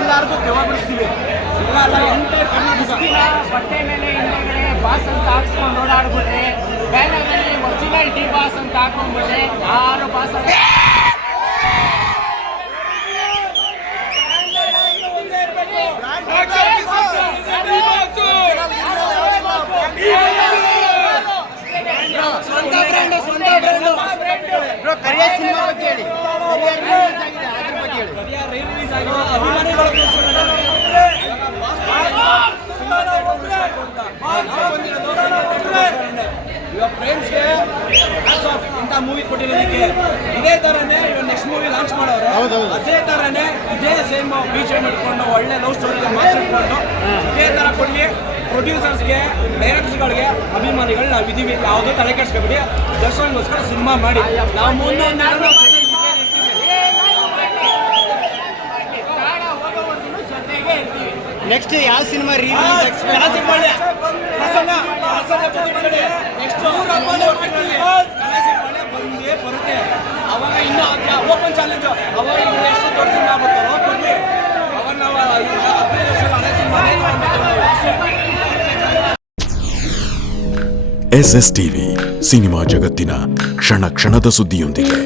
ಎಲ್ಲರಿಗೂ ಜವಾಬ್ದಾರಿಸ್ತೀವಿ ಬಟ್ಟೆ ಮೇಲೆ ಹಿಂದೆಗಡೆ ಬಾಸ್ ಅಂತ ಹಾಕ್ಸ್ಕೊಂಡು ಓಡಾಡ್ಬಿಟ್ರೆ ಬ್ಯಾನರ್ನಲ್ಲಿ ಒರಿಜಿನಲ್ ಡಿ ಬಾಸ್ ಅಂತ ಹಾಕೊಂಡ್ಬಿಟ್ರೆ ಯಾರು ಬಾಸ್ ಇವಾಗ ಫ್ರೆಂಡ್ಸ್ಗೆ ಇಂಥ ಮೂವಿ ಕೊಟ್ಟಿರೋದಕ್ಕೆ ಇದೇ ಥರನೇ ಇವಾಗ ನೆಕ್ಸ್ಟ್ ಮೂವಿ ಲಾಂಚ್ ಮಾಡೋರು ಅದೇ ಥರನೇ ಇದೇ ಸೇಮ್ ಬೀಚ್ ಇಟ್ಕೊಂಡು ಒಳ್ಳೆ ಲವ್ ಸ್ಟೋರಿ ಮಾತಾಡ್ಕೊಂಡು ಇದೇ ಥರ ಕೊಡಲಿ. ಪ್ರೊಡ್ಯೂಸರ್ಸ್ಗೆ ಡೈರೆಕ್ಟರ್ಸ್ಗಳಿಗೆ ಅಭಿಮಾನಿಗಳು ನಾವು ಇದೀವಿ, ಯಾವುದೋ ತಲೆ ಕೆಡಿಸ್ಕೊಬಿಡಿ, ದರ್ಶನ್ಗೋಸ್ಕರ ಸಿನಿಮಾ ಮಾಡಿ ನಾವು ಮುಂದೆ ನೆಕ್ಸ್ಟ್ ಯಾವ ಸಿನಿಮಾ ಬಂದೇ ಬರುತ್ತೆ. ಅವಾಗ ಇನ್ನೂ ಓಪನ್ ಚಾಲೆಂಜ್ ಅವಾಗ ಎಷ್ಟು ದೊಡ್ಡ ಸಿನಿಮಾ ಬರ್ತಾರೋ ಬರಲಿ, ಅವಾಗ ನಾವು 15 ವರ್ಷದ ಹಳೆ ಸಿನಿಮಾ. SS ಟಿವಿ ಸಿನಿಮಾ ಜಗತ್ತಿನ ಕ್ಷಣ ಕ್ಷಣದ ಸುದ್ದಿಯೊಂದಿಗೆ.